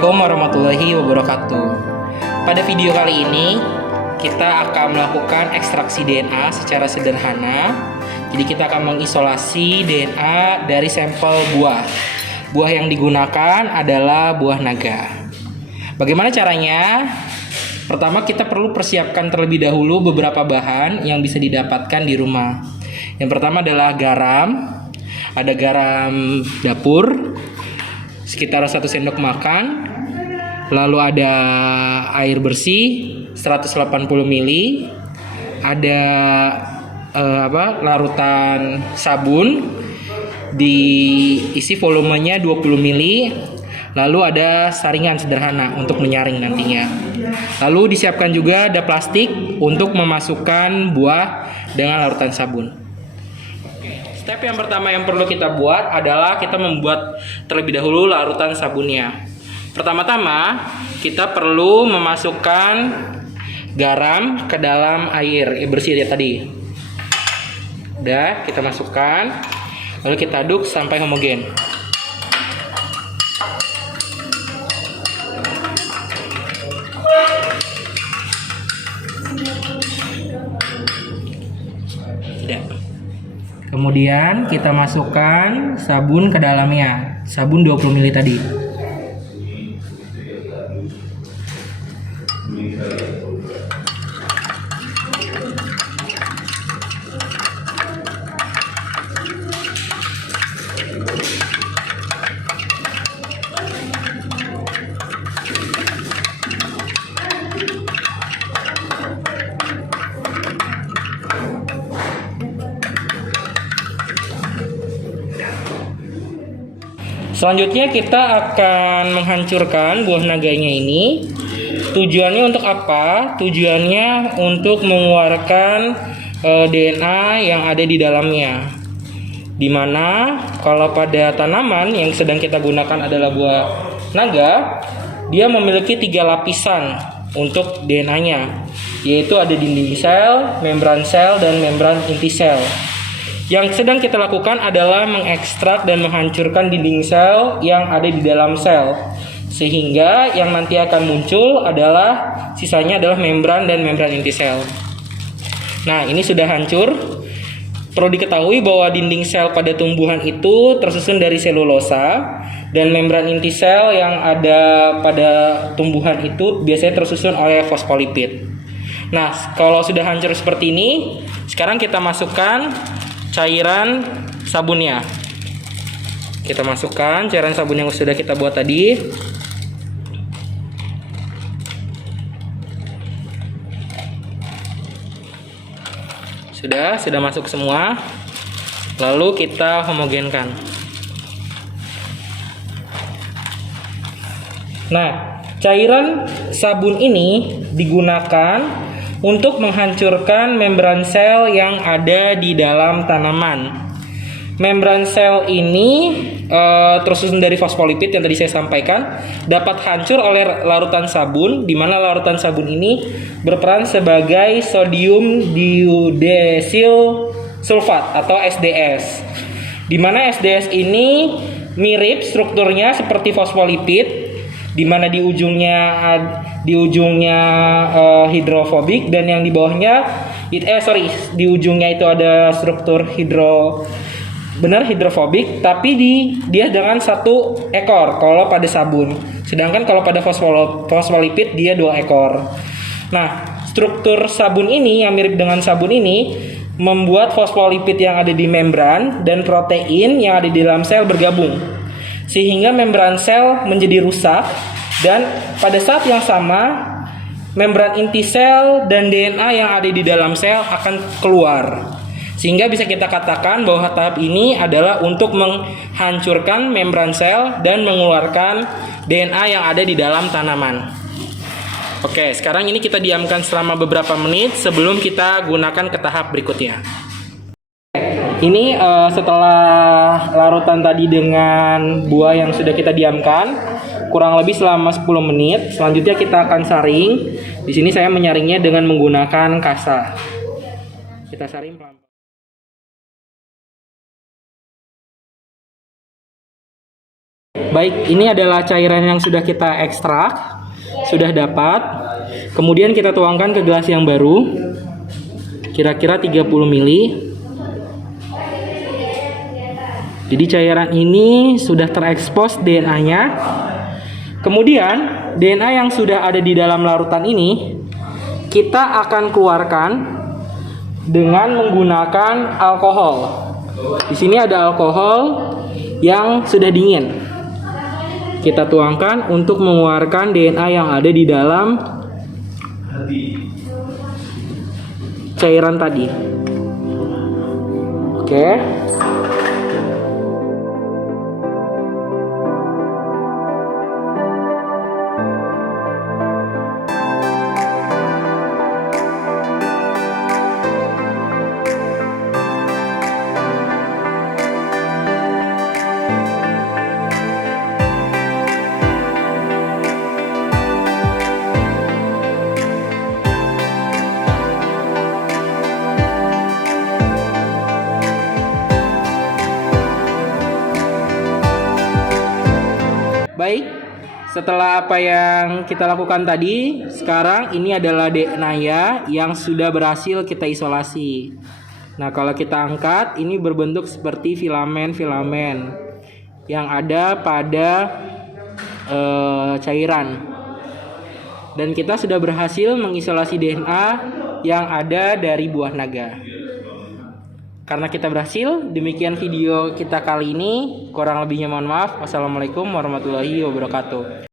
Assalamualaikum warahmatullahi wabarakatuh. Pada video kali ini kita akan melakukan ekstraksi DNA secara sederhana. Jadi kita akan mengisolasi DNA dari sampel buah. Buah yang digunakan adalah buah naga. Bagaimana caranya? Pertama kita perlu persiapkan terlebih dahulu beberapa bahan yang bisa didapatkan di rumah. Yang pertama adalah garam. Ada garam dapur sekitar 1 sendok makan. Lalu ada air bersih 180 ml. Ada larutan sabun diisi volumenya 20 ml. Lalu ada saringan sederhana untuk menyaring nantinya. Lalu disiapkan juga ada plastik untuk memasukkan buah dengan larutan sabun. Step yang pertama yang perlu kita buat adalah kita membuat terlebih dahulu larutan sabunnya. Pertama-tama kita perlu memasukkan garam ke dalam air bersih ya tadi. Udah, kita masukkan. Lalu kita aduk sampai homogen. Udah. Kemudian kita masukkan sabun ke dalamnya. Sabun 20 ml tadi. Selanjutnya kita akan menghancurkan buah naganya ini. Tujuannya untuk apa? Tujuannya untuk mengeluarkan DNA yang ada di dalamnya. Dimana kalau pada tanaman yang sedang kita gunakan adalah buah naga, dia memiliki 3 lapisan untuk DNA-nya, yaitu ada dinding sel, membran sel, dan membran inti sel. Yang sedang kita lakukan adalah mengekstrak dan menghancurkan dinding sel yang ada di dalam sel, sehingga yang nanti akan muncul adalah sisanya adalah membran dan membran inti sel. Nah, ini sudah hancur. Perlu diketahui bahwa dinding sel pada tumbuhan itu tersusun dari selulosa, dan membran inti sel yang ada pada tumbuhan itu biasanya tersusun oleh fosfolipid. Nah, kalau sudah hancur seperti ini, sekarang kita masukkan cairan sabunnya. Kita masukkan cairan sabun yang sudah kita buat tadi. Sudah masuk semua. Lalu kita homogenkan. Nah, cairan sabun ini digunakan untuk menghancurkan membran sel yang ada di dalam tanaman. Membran sel ini tersusun dari fosfolipid yang tadi saya sampaikan, dapat hancur oleh larutan sabun, di mana larutan sabun ini berperan sebagai sodium diodesil sulfat atau SDS. Di mana SDS ini mirip strukturnya seperti fosfolipid, di mana di ujungnya hidrofobik, dan yang di bawahnya di ujungnya itu ada struktur hidrofobik, tapi dia dengan 1 ekor kalau pada sabun. Sedangkan kalau pada fosfolipid dia 2 ekor. Nah, struktur sabun ini yang mirip dengan sabun ini membuat fosfolipid yang ada di membran dan protein yang ada di dalam sel bergabung, sehingga membran sel menjadi rusak, dan pada saat yang sama membran inti sel dan DNA yang ada di dalam sel akan keluar. Sehingga bisa kita katakan bahwa tahap ini adalah untuk menghancurkan membran sel dan mengeluarkan DNA yang ada di dalam tanaman. Oke, sekarang ini kita diamkan selama beberapa menit sebelum kita gunakan ke tahap berikutnya. Ini setelah larutan tadi dengan buah yang sudah kita diamkan kurang lebih selama 10 menit. Selanjutnya kita akan saring. Di sini saya menyaringnya dengan menggunakan kasa. Kita saring pelan-pelan. Baik, ini adalah cairan yang sudah kita ekstrak, sudah dapat. Kemudian kita tuangkan ke gelas yang baru, kira-kira 30 ml. Jadi cairan ini sudah terekspos DNA-nya. Kemudian DNA yang sudah ada di dalam larutan ini kita akan keluarkan dengan menggunakan alkohol. Di sini ada alkohol yang sudah dingin. Kita tuangkan untuk mengeluarkan DNA yang ada di dalam cairan tadi. Oke. Baik, setelah apa yang kita lakukan tadi, sekarang ini adalah DNA yang sudah berhasil kita isolasi. Nah, kalau kita angkat, ini berbentuk seperti filamen-filamen yang ada pada cairan. Dan kita sudah berhasil mengisolasi DNA yang ada dari buah naga. Karena kita berhasil, demikian video kita kali ini. Kurang lebihnya mohon maaf. Wassalamualaikum warahmatullahi wabarakatuh.